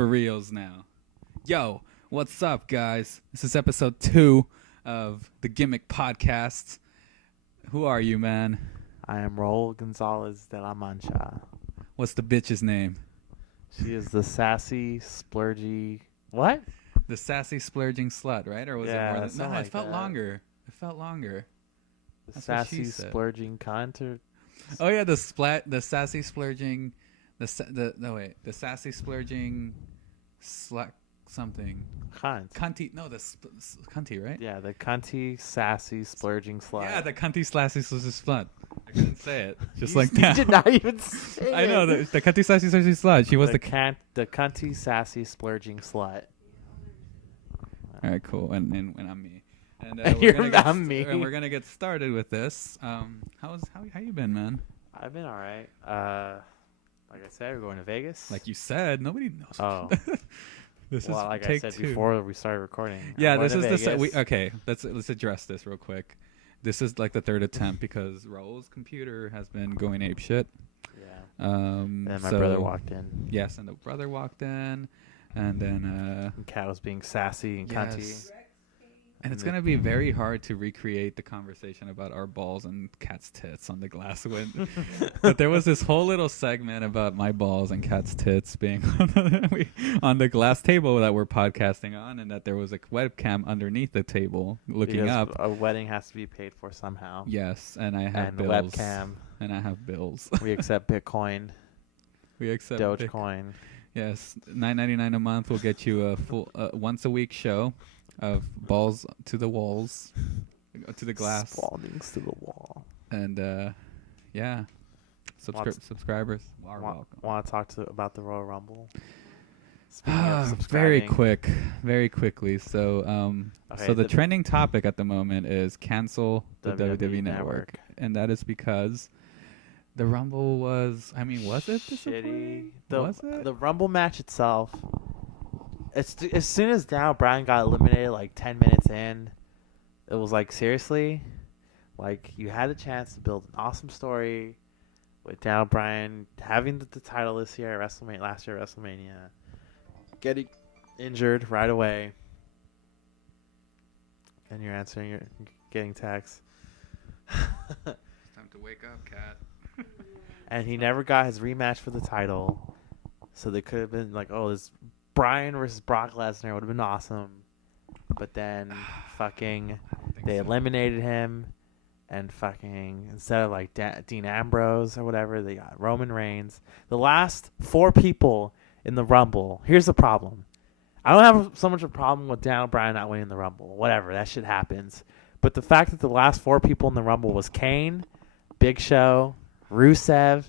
For reals now. Yo, what's up, guys? This is episode 2 of the Gimmick Podcast. Who are you, man? I am Raul Gonzalez de la Mancha. What's the bitch's name? She is the sassy, splurgy... What? The sassy, splurging slut, right? Or was it more than... No, like it felt that. longer. It felt longer. The That's what she sassy, said. splurging cunt? Or... Oh, yeah, the sassy, splurging... The sassy, splurging... Slut something. Cunt. Cunty... No, cunty, right? Yeah, the cunty, sassy, splurging slut. Yeah, the cunty, sassy, slut. I couldn't say it. Just you, like that. You did not even say I know, the cunty, sassy, slut. She was the cunty, sassy, splurging slut. All right, cool. And I'm me. And I'm me. And we're gonna get started with this. How you been, man? I've been all right. Like I said, we're going to Vegas. Like you said, nobody knows. Oh. This well, is like take I said 2. before we started recording. Yeah, I'm this going is to Vegas. okay. Let's address this real quick. This is like the 3rd attempt because Raul's computer has been going ape shit. Yeah. And my brother walked in. Yes, and the brother walked in, and then Cat was being sassy and cunty. And it's going to be very hard to recreate the conversation about our balls and Cat's tits on the glass window. But there was this whole little segment about my balls and Cat's tits being on the glass table that we're podcasting on, and that there was a webcam underneath the table looking because up. A wedding has to be paid for somehow. Yes, and I have and bills. Webcam. And I have bills. We accept Bitcoin. We accept Dogecoin. Yes, $9.99 a month will get you a full once a week show of balls to the walls, to the glass. Spaldings to the wall. And yeah, subscribers are welcome. Want to talk about the Royal Rumble? Of very subscribing. very quickly. So so the trending topic at the moment is cancel the WWE Network, and that is because the Rumble was. I mean, was it shitty? Was it? The Rumble match itself? As soon as Daniel Bryan got eliminated, like 10 minutes in, it was like, seriously? Like, you had a chance to build an awesome story with Daniel Bryan having the title this year at WrestleMania, last year at WrestleMania, getting injured right away, and you're getting texts. It's time to wake up, Cat. And he never got his rematch for the title, so they could have been like, oh, this Bryan versus Brock Lesnar would have been awesome, but then they eliminated him, and instead of like Dean Ambrose or whatever, they got Roman Reigns. The last 4 people in the Rumble. Here's the problem. I don't have so much a problem with Daniel Bryan not winning the Rumble. Whatever, that shit happens. But the fact that the last 4 people in the Rumble was Kane, Big Show, Rusev,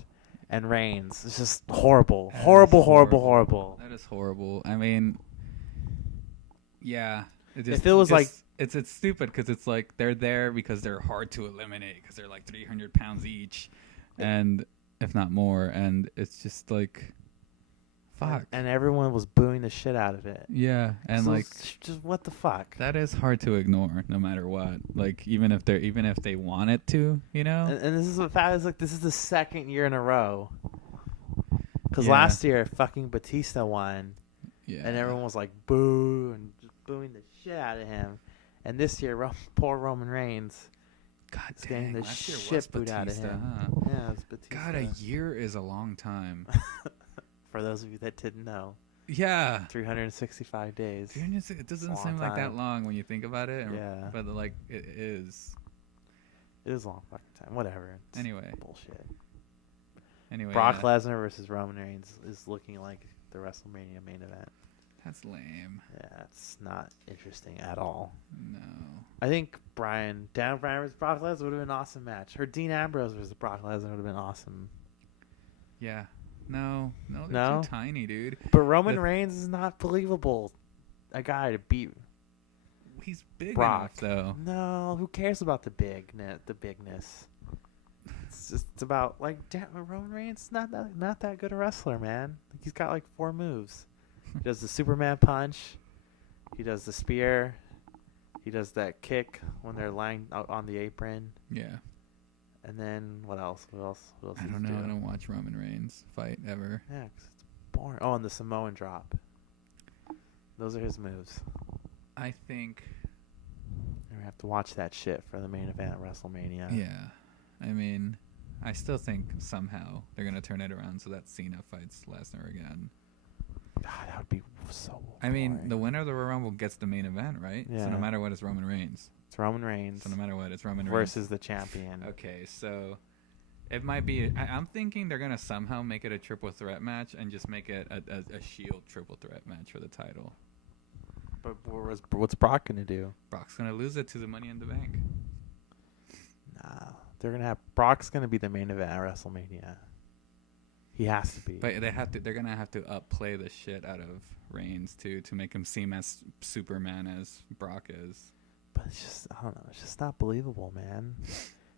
and Reigns. It's just horrible. Horrible. That is horrible. I mean, yeah. If it was like... It's stupid because it's like they're there because they're hard to eliminate because they're like 300 pounds each, and if not more. And it's just like, fuck. And everyone was booing the shit out of it. Yeah, and so just what the fuck? That is hard to ignore no matter what. Like even if they wanted to, you know. And this is what fact is like. This is the 2nd year in a row. Because last year, fucking Batista won. Yeah. And everyone was like, boo, and just booing the shit out of him. And this year, poor Roman Reigns. God dang, getting the shit booed out of him. Huh? Yeah, it was Batista. God, a year is a long time. For those of you that didn't know. Yeah. 365 days. It doesn't seem like that long when you think about it. Yeah. But like it is. It is a long fucking time. Whatever. It's anyway. Bullshit. Anyway. Brock Lesnar versus Roman Reigns is looking like the WrestleMania main event. That's lame. Yeah, it's not interesting at all. No. I think Daniel Bryan versus Brock Lesnar would have been an awesome match. Or Dean Ambrose versus Brock Lesnar would have been awesome. Yeah. No, they're too tiny, dude. But Roman Reigns is not believable. A guy to beat. He's big Brock, enough, though. No, who cares about the bigness? It's about like Roman Reigns is not that good a wrestler, man. He's got like 4 moves. He does the Superman punch. He does the spear. He does that kick when they're lying out on the apron. Yeah. And then what else? What else I don't know. I don't watch Roman Reigns fight ever. Yeah, 'cause it's boring. Oh, and the Samoan drop. Those are his moves. I think. We have to watch that shit for the main event at WrestleMania. Yeah. I mean, I still think somehow they're going to turn it around so that Cena fights Lesnar again. God, that would be so I mean, boring. the winner of the Royal Rumble gets the main event, right? Yeah. So no matter what, it's Roman Reigns. It's Roman Reigns So no matter what, it's Roman Reigns. versus the champion. Okay, so it might be. I'm thinking they're gonna somehow make it a triple threat match and just make it a Shield triple threat match for the title. But what's Brock gonna do? Brock's gonna lose it to the Money in the Bank. Nah, they're gonna have Brock's gonna be the main event at WrestleMania. He has to be. But they're gonna have to upplay the shit out of Reigns to make him seem as Superman as Brock is. But it's just, I don't know. It's just not believable, man.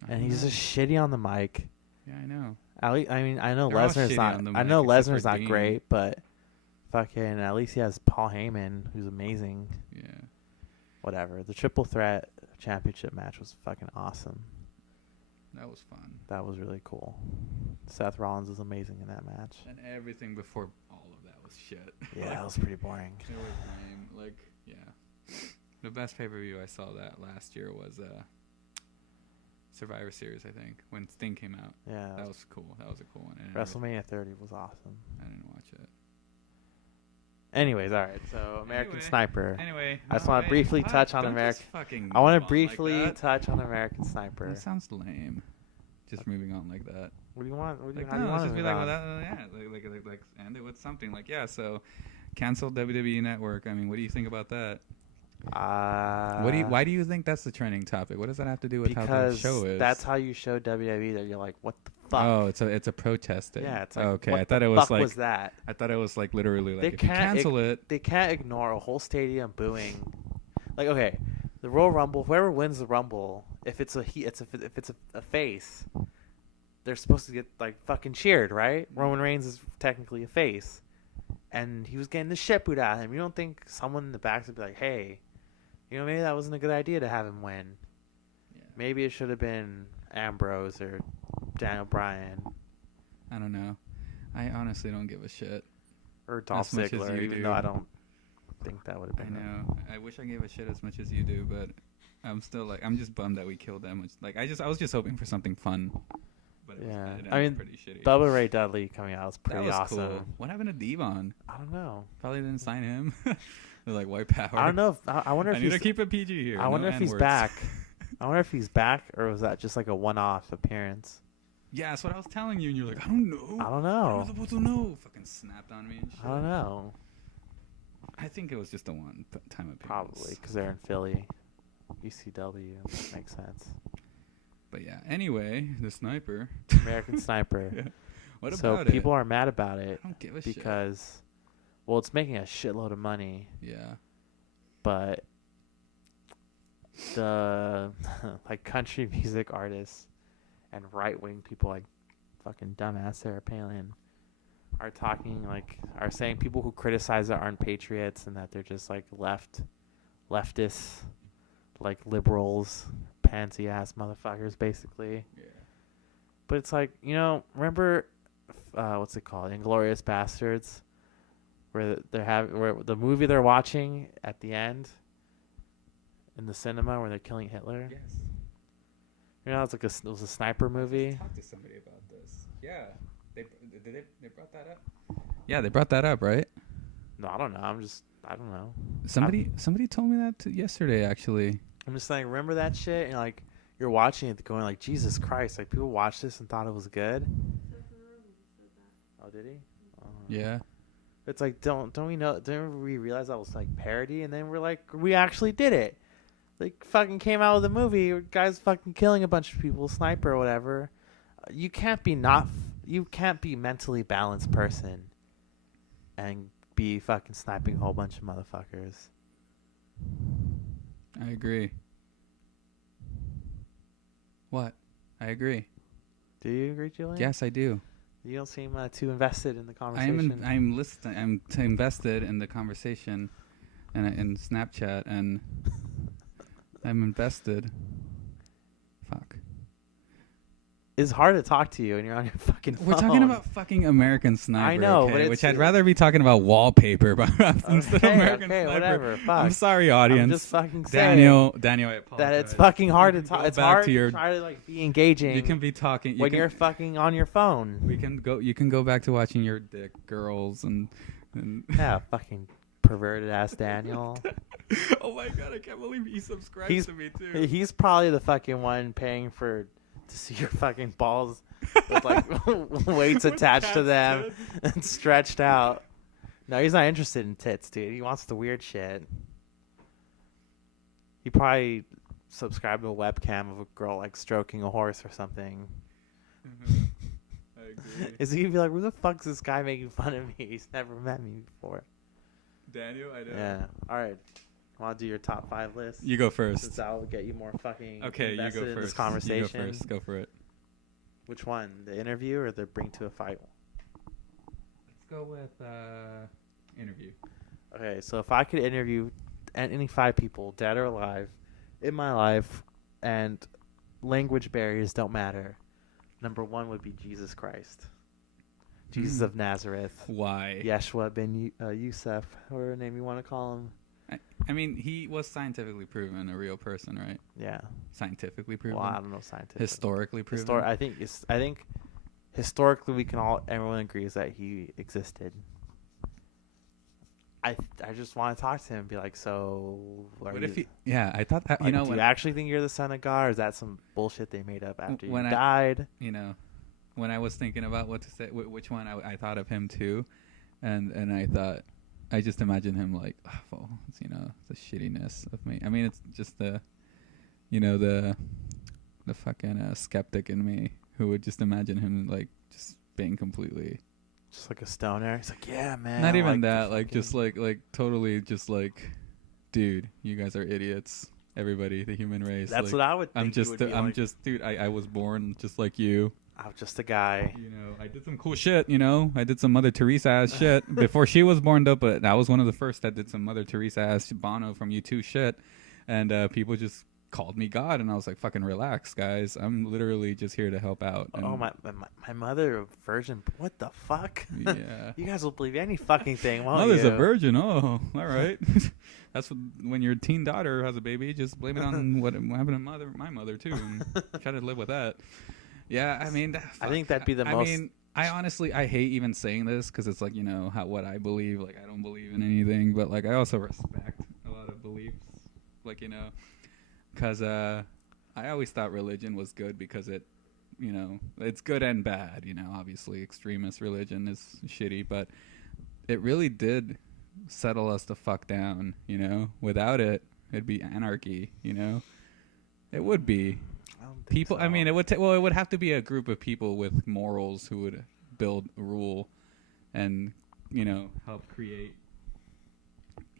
I And he's know. just shitty on the mic. Yeah, I know. At least, I mean, I know They're all Lesnar's shitty not. on the I mic know except Lesnar's for not Dean. great, but fucking at least he has Paul Heyman, who's amazing. Yeah. Whatever. The triple threat championship match was fucking awesome. That was fun. That was really cool. Seth Rollins was amazing in that match. And everything before all of that was shit. Yeah, Like, that was pretty boring. it was lame. Like, yeah. The best pay-per-view I saw that last year was Survivor Series, I think, when Sting came out. Yeah. That was cool. That was a cool one. WrestleMania 30 was awesome. I didn't watch it. Anyways, all right. So American Anyway. Sniper. Anyway, I just wanna briefly touch on don't American- just fucking I want move to on briefly like that. touch on American Sniper. That sounds lame. Just moving on like that. What do you want? What do you, Like, how do no, you let's want just to be like, move well, on? yeah, like, end it with something. Like, yeah, so canceled WWE Network. I mean, what do you think about that? Why do you think that's the trending topic? What does that have to do with how the show is? That's how you show WWE that you're like, what the fuck? Oh, it's a protest thing. Yeah, it's like, okay. what I thought the it was fuck like was that? I thought it was like literally like They if you can't cancel it. They can't ignore a whole stadium booing. Like, okay, the Royal Rumble, whoever wins the Rumble, if it's a face, they're supposed to get like fucking cheered, right? Roman Reigns is technically a face, and he was getting the shit booed out of him. You don't think someone in the back would be like, hey, you know, maybe that wasn't a good idea to have him win. Yeah. Maybe it should have been Ambrose or Daniel Bryan I don't know. I honestly don't give a shit. or Dolph As much as Ziggler, you even do. though I don't think that would have I been. know. I wish I gave a shit as much as you do, but I'm still like I'm just bummed that we killed that much. Like I was just hoping for something fun. But it Yeah. was, it I ended mean, pretty shitty. Bubba Ray Dudley coming out was that pretty was awesome. cool. What happened to Devon? I don't know. Probably didn't sign him. They're like white power. I don't know. I wonder if I need he's. to keep it PG here. I wonder no if he's N-words. back. I wonder if he's back, or was that just like a one-off appearance? Yeah, that's what I was telling you, and you're like, I don't know. I don't I'm know. not supposed to know. Fucking snapped on me and shit. I don't know. I think it was just a one-time appearance. Probably because they're in Philly, ECW. Makes sense. But yeah. Anyway, the sniper. American Sniper. Yeah. What So about people it? are mad about it I don't give a shit. because, well, it's making a shitload of money, Yeah. but the like country music artists and right-wing people like fucking dumbass Sarah Palin are are saying people who criticize it aren't patriots and that they're just like leftists, like liberals, pansy ass motherfuckers basically. Yeah. But it's like, you know, remember what's it called? Inglourious Bastards, where where the movie they're watching at the end in the cinema where they're killing Hitler. Yes. You know, it was a sniper movie. Talk to somebody about this. Yeah. They brought that up. Yeah, they brought that up, right? No, I don't know. I don't know. Somebody told me that yesterday, actually. I'm just saying, remember that shit? And like, you're watching it going like, Jesus Christ, like people watched this and thought it was good. Oh, did he? Yeah. It's like, don't we realize that was like parody? And then we're like, we actually did it. Like, fucking came out with a movie, where guys fucking killing a bunch of people, sniper or whatever. You can't be mentally balanced person and be fucking sniping a whole bunch of motherfuckers. I agree. What? I agree. Do you agree, Julian? Yes, I do. You don't seem too invested in the conversation. I'm listening. I'm invested in the conversation, and in Snapchat, and I'm invested. Fuck. it's hard to talk to you and you're on your fucking phone. We're talking about fucking American Sniper. I know, okay? but Which I'd rather be talking about wallpaper instead of American Sniper. Whatever. Fuck. I'm sorry, audience. I'm just fucking saying Daniel, I apologize. that it's fucking hard to talk. It's hard to to try to like be engaging. You can be talking when you're fucking on your phone. You can go back to watching your dick girls and yeah, fucking perverted ass Daniel. Oh my god, I can't believe he subscribes to me too. He's probably the fucking one paying to see your fucking balls with like weights attached to them and stretched out. No, he's not interested in tits, dude. He wants the weird shit. He probably subscribed to a webcam of a girl like stroking a horse or something. Mm-hmm. I agree. Is he gonna be like, who the fuck's this guy making fun of me? He's never met me before. Daniel, I know. Yeah. All right. Want to do your top 5 list? You go first. Since that will get you more fucking okay, invested you go in first. this conversation. You go first. Go for it. Which one? The interview or the bring to a fight? Let's go with interview. Okay, so if I could interview any 5 people, dead or alive, in my life, and language barriers don't matter, number 1 would be Jesus Christ. Jesus of Nazareth. Why? Yeshua ben Yusuf, whatever name you want to call him. I mean, he was scientifically proven a real person, right? Yeah. Scientifically proven? Well, I don't know scientifically. Historically proven? I think historically everyone agrees that he existed. I just want to talk to him and be like, so what if he? Yeah, I thought that, do you actually think you're the son of God, or is that some bullshit they made up after you died? When I was thinking about what to say, which one I thought of him too, and I thought. I just imagine him like, it's, the shittiness of me. I mean, it's just the fucking skeptic in me who would just imagine him like just being completely, just like a stoner. He's like, yeah, man. Not even that, like just like totally just like, dude, you guys are idiots. Everybody, the human race. That's what I would think. Dude. I was born just like you. I'm just a guy. I did some cool shit, I did some Mother Teresa ass shit before she was born though, but I was one of the first that did some Mother Teresa ass Bono from U2 shit. And people just called me God, and I was like, fucking relax, guys. I'm literally just here to help out. Oh, my mother a virgin. What the fuck? Yeah. You guys will believe any fucking thing, won't Mother's you? a virgin. Oh, all right. That's when your teen daughter has a baby, just blame it on what happened to my mother too, and try to live with that. Yeah, I mean, I think that'd be the most. I mean, I hate even saying this because it's like, what I believe. Like, I don't believe in anything, but like, I also respect a lot of beliefs. Like, because I always thought religion was good because it, it's good and bad. Obviously, extremist religion is shitty, but it really did settle us the fuck down. Without it, it'd be anarchy. It would be. People, so. I mean, it would. It would have to be a group of people with morals who would build rule, and help create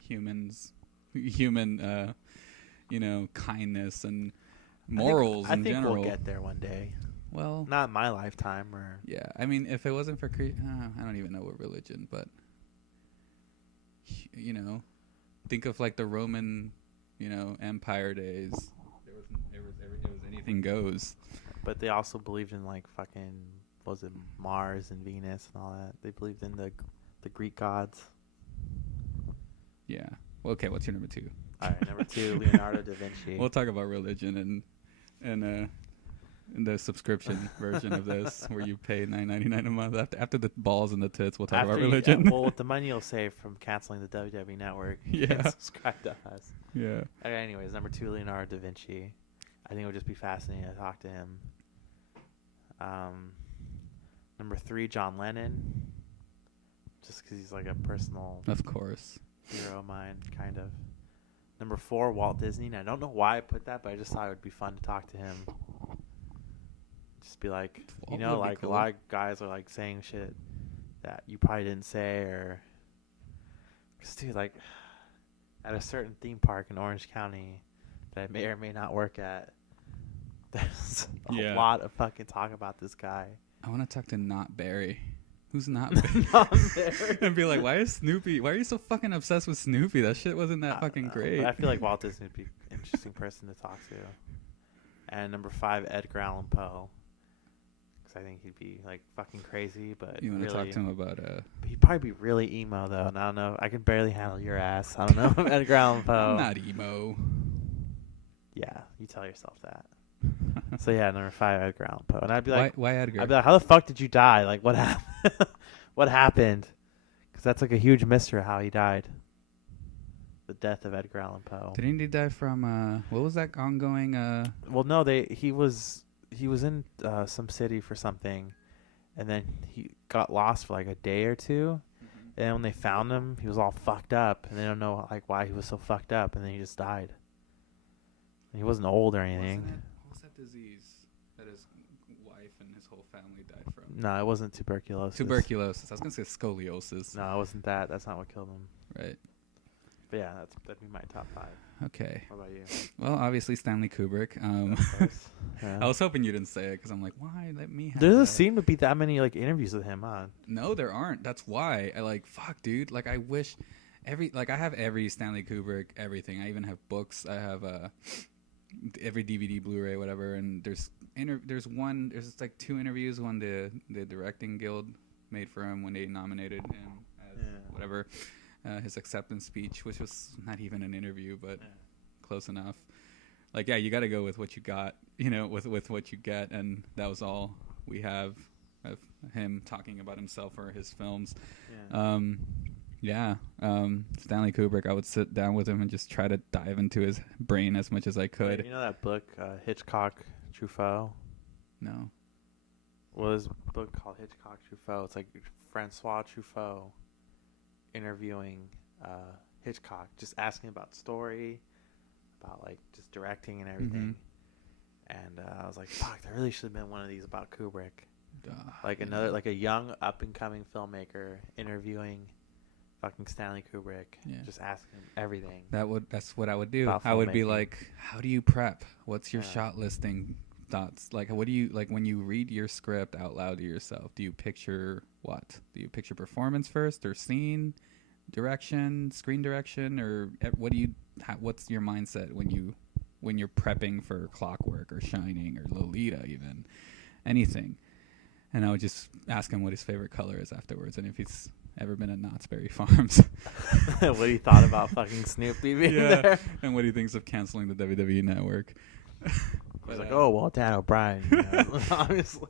human, kindness and morals in general. I think we'll get there one day. Well, not in my lifetime, or yeah. I mean, if it wasn't for I don't even know what religion, but think of like the Roman, Empire days. It was anything goes. But they also believed in like fucking, what was it, Mars and Venus and all that. They believed in the Greek gods. Yeah. Well, okay, what's your number 2? All right, number 2, Leonardo da Vinci. We'll talk about religion and the subscription version of this, where you pay $9.99 a month. After the balls and the tits, we'll talk about religion. Well, with the money you'll save from canceling the WWE Network, you can subscribe to us. Yeah. Okay, anyways, number 2, Leonardo da Vinci. I think it would just be fascinating to talk to him. Number 3, John Lennon. Just because he's like a personal, of course, hero of mine, kind of. Number 4, Walt Disney. And I don't know why I put that, but I just thought it would be fun to talk to him. Just be like, like cool. A lot of guys are like saying shit that you probably didn't say, or because dude, like at a certain theme park in Orange County that I may or may not work at, there's a lot of fucking talk about this guy. I want to talk to Not Barry. Who's Not Barry? And be like, why are you so fucking obsessed with Snoopy? That shit wasn't that fucking great. But I feel like Walt Disney would be an interesting person to talk to. And number 5, Edgar Allan Poe. I think he'd be like fucking crazy. But You want to really, talk to him about he'd probably be really emo though, and I don't know. I can barely handle your ass. I don't know. Edgar Allan Poe. I'm not emo. Yeah, you tell yourself that. So yeah, number 5, Edgar Allan Poe, and I'd be like, why Edgar? I'd be like, how the fuck did you die? Like, what happened? What happened? Because that's like a huge mystery how he died. The death of Edgar Allan Poe. Didn't he die from what was that ongoing? Well, no, he was in some city for something, and then he got lost for like a day or two, and when they found him, he was all fucked up, and they don't know like why he was so fucked up, and then he just died. And he wasn't old or anything. What was that disease that his wife and his whole family died from? No, it wasn't tuberculosis. Tuberculosis. I was gonna say scoliosis. No, it wasn't that. That's not what killed him. Right. But yeah, that'd be my top 5. Okay. What about you? Well, obviously Stanley Kubrick. Of course. Yeah. I was hoping you didn't say it because I'm like, why let me have There doesn't that? seem to be that many like interviews with him on. No, there aren't. That's why I like fuck, dude. Like I wish I have every Stanley Kubrick everything. I even have books. I have every DVD, Blu-ray, whatever. And there's like 2 interviews. One the directing guild made for him when they nominated him as whatever. His acceptance speech, which was not even an interview, but close enough. Like, yeah, you got to go with what you got, with what you get, and that was all we have of him talking about himself or his films. Stanley Kubrick, I would sit down with him and just try to dive into his brain as much as I could. You know that book, Hitchcock, Truffaut? No. Well, there's a book called Hitchcock, Truffaut. It's like Francois Truffaut interviewing Hitchcock, just asking about story, about like just directing and everything. And I was like, fuck, there really should have been one of these about Kubrick. Like like a young up and coming filmmaker interviewing fucking Stanley Kubrick, just asking him everything. That's what I would do. About I would be filmmaking. like, how do you prep? What's your shot listing thoughts? Like, what do you like when you read your script out loud to yourself? Do you picture what? Do you picture performance first, or scene, direction, screen direction, or what do you? What's your mindset when you're prepping for Clockwork or Shining or Lolita, even anything? And I would just ask him what his favorite color is afterwards, and if he's ever been at Knott's Berry Farms. What he thought about fucking Snoopy being there. And what he thinks of canceling the WWE network. He's like, oh, well, Dan O'Brien, obviously.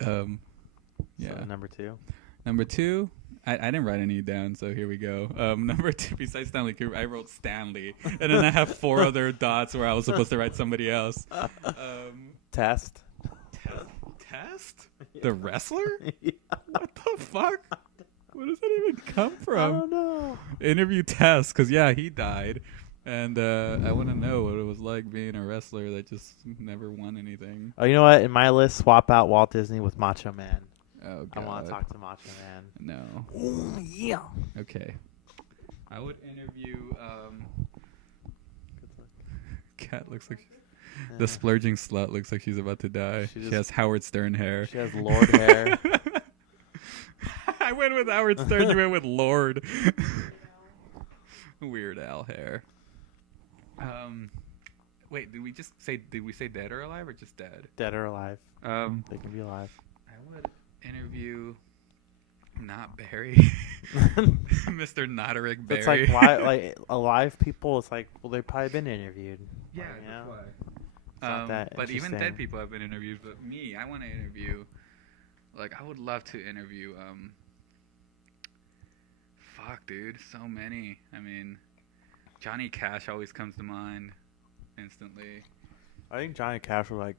Yeah. So, number 2? Number 2, I didn't write any down, so here we go. Number 2, besides Stanley Kubrick, I wrote Stanley. And then I have 4 other dots where I was supposed to write somebody else. Test? Test? The wrestler? What the fuck? Where does that even come from? I don't know. Interview Test, because, he died. And I want to know what it was like being a wrestler that just never won anything. Oh, you know what? In my list, swap out Walt Disney with Macho Man. Oh, God. I want to talk to Macho Man. No. Oh, yeah. Okay. I would interview... Cat looks like... The splurging slut looks like she's about to die. She has Howard Stern hair. She has Lord hair. I went with Howard Stern. You went with Lord. Weird Al hair. Wait, did we say dead or alive or just dead? Dead or alive. They can be alive. I would interview not Barry. Mr. Notterick Barry. It's like why like alive people, it's like, well, they've probably been interviewed. Yeah, you know? that's why. It's not that But even interesting. dead people have been interviewed. But me, I want to interview. Like, I would love to interview. Fuck, dude, so many. I mean, Johnny Cash always comes to mind instantly. I think Johnny Cash would like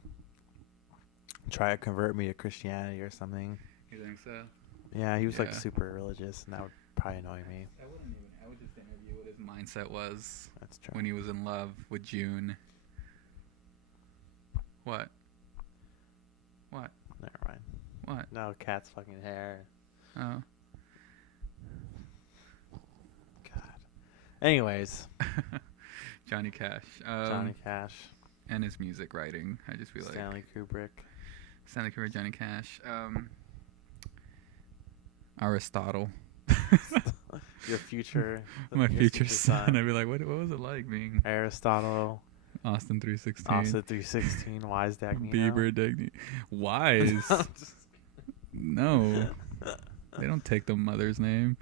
try to convert me to Christianity or something. You think so? Yeah, he was like Yeah. super religious, and that would probably annoy me. I would just interview what his mindset was That's true. when he was in love with June. What? Never mind. What? No, cat's fucking hair. Oh. God. Anyways, Johnny Cash. Johnny Cash, And his music writing. I just feel like Stanley Kubrick. Stanley Kubrick, Johnny Cash. Aristotle. Your future. My your future son. I'd be like, what was it like being Aristotle. Austin 316. Austin 316. Wise Dagnino. Bieber Dagnino. Wise. No. They don't take the mother's name.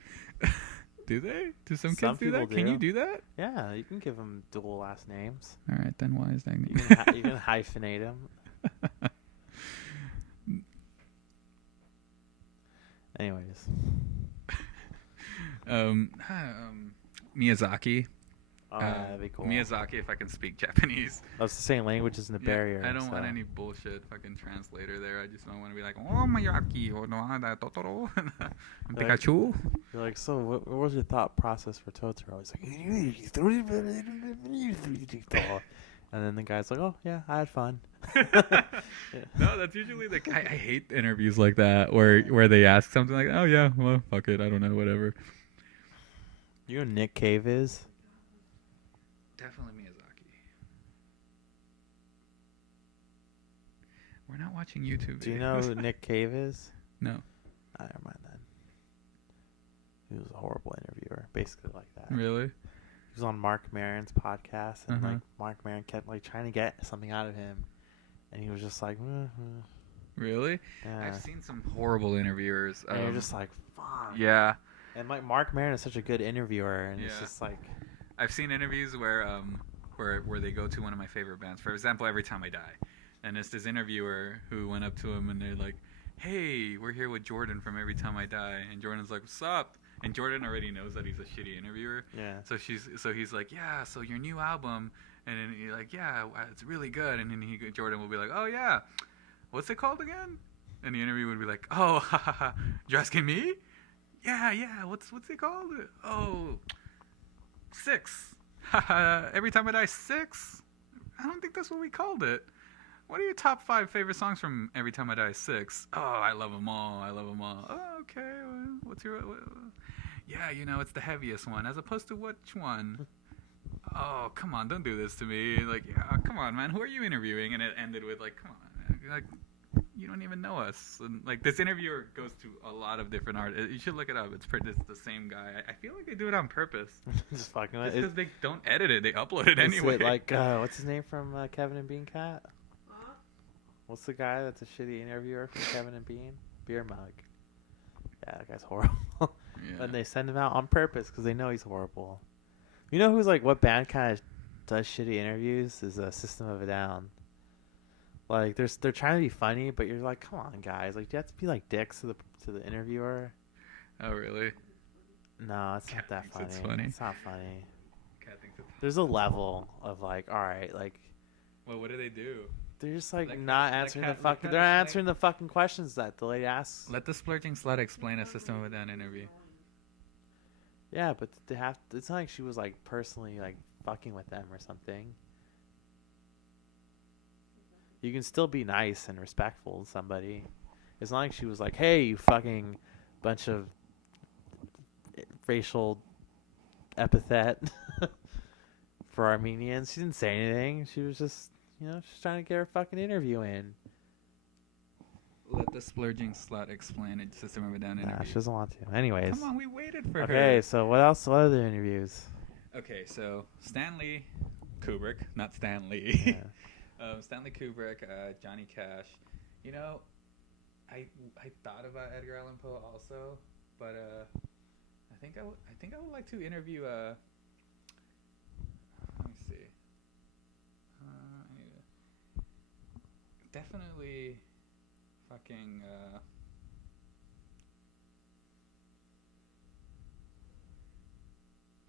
Do they? Do some kids do that? Can you do that? Yeah, you can give them dual last names. All right, then Wise Dagnino. You can hyphenate them. Anyways. Miyazaki. That'd be cool. Miyazaki, if I can speak Japanese. That's the same language isn't a barrier. I don't want any bullshit fucking translator there. I just don't want to be like, oh, Miyazaki, or no, Totoro, and Pikachu. You're like, so what was your thought process for Totoro? He's like, and then the guy's like, oh, yeah, I had fun. Yeah. No, that's usually I hate interviews like that where they ask something like, oh, yeah, well, fuck it, I don't know, whatever. You know who Nick Cave is? Definitely Miyazaki. We're not watching YouTube videos. Do you know who Nick Cave is? No. Never mind then. He was a horrible interviewer, basically like that. Really? He was on Mark Maron's podcast, and like Mark Maron kept like trying to get something out of him, and he was just like, Really? Yeah. I've seen some horrible interviewers. And you're just like, fuck. Yeah. And like Mark Maron is such a good interviewer, and it's just like. I've seen interviews where they go to one of my favorite bands. For example, Every Time I Die, and it's this interviewer who went up to him and they're like, "Hey, we're here with Jordan from Every Time I Die," and Jordan's like, "What's up?" And Jordan already knows that he's a shitty interviewer. Yeah. So he's like, "Yeah, so your new album," and then he's like, "Yeah, it's really good," and then Jordan will be like, "Oh yeah, what's it called again?" And the interviewer would be like, "Oh, ha ha ha, you're asking me? Yeah, what's it called? Oh." 6. Every Time I Die 6? I don't think that's what we called it. What are your top 5 favorite songs from Every Time I Die 6? Oh, I love them all. Oh, okay. What's your... Yeah, it's the heaviest one. As opposed to which one? Oh, come on. Don't do this to me. Like, yeah, come on, man. Who are you interviewing? And it ended with, like, come on, man. Like, you don't even know us. And like this interviewer goes to a lot of different art. You should look it up. It's the same guy. I feel like they do it on purpose. Just fucking with it. Because they don't edit it. They upload it anyway. It like what's his name from Kevin and Bean Cat? What's the guy that's a shitty interviewer from Kevin and Bean? Beer Mug. Yeah, that guy's horrible. Yeah. And they send him out on purpose because they know he's horrible. You know who's like what band kind of does shitty interviews is System of a Down. Like they're trying to be funny, but you're like, come on, guys! Like, do you have to be like dicks to the interviewer? Oh, really? No, it's not that funny. It's funny. It's not funny. Cat thinks it's There's a level of like, all right, like. Well, what do they do? They're just like not answering the fucking. They're not answering the fucking questions that the lady asks. Let the splurging slut explain a System of a Down interview. Yeah, but they have. It's not like she was like personally like fucking with them or something. You can still be nice and respectful to somebody. It's not like she was like, hey, you fucking bunch of racial epithet for Armenians. She didn't say anything. She was just, she's trying to get her fucking interview in. Let the splurging slut explain a System of a Down interview. Nah, she doesn't want to. Anyways. Come on, we waited for her. Okay, so what else? What other interviews? Okay, so Stanley Kubrick, not Stan Lee. Yeah. Stanley Kubrick, Johnny Cash. I thought about Edgar Allan Poe also, but I think I would like to interview. Let me see. Definitely, fucking.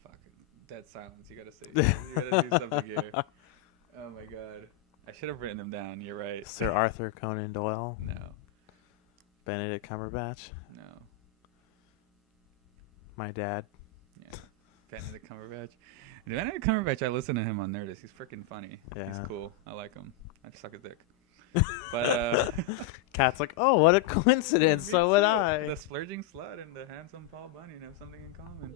Fuck. Dead silence. You gotta say. You gotta do something here. Oh my god. I should have written them down. You're right. Sir Arthur Conan Doyle? No. Benedict Cumberbatch? No. My dad? Yeah. Benedict Cumberbatch. Benedict Cumberbatch, I listen to him on Nerdist. He's freaking funny. Yeah. He's cool. I like him. I suck a dick. But, Cat's like, oh, what a coincidence. So would I. The splurging slut and the handsome Paul Bunyan have something in common.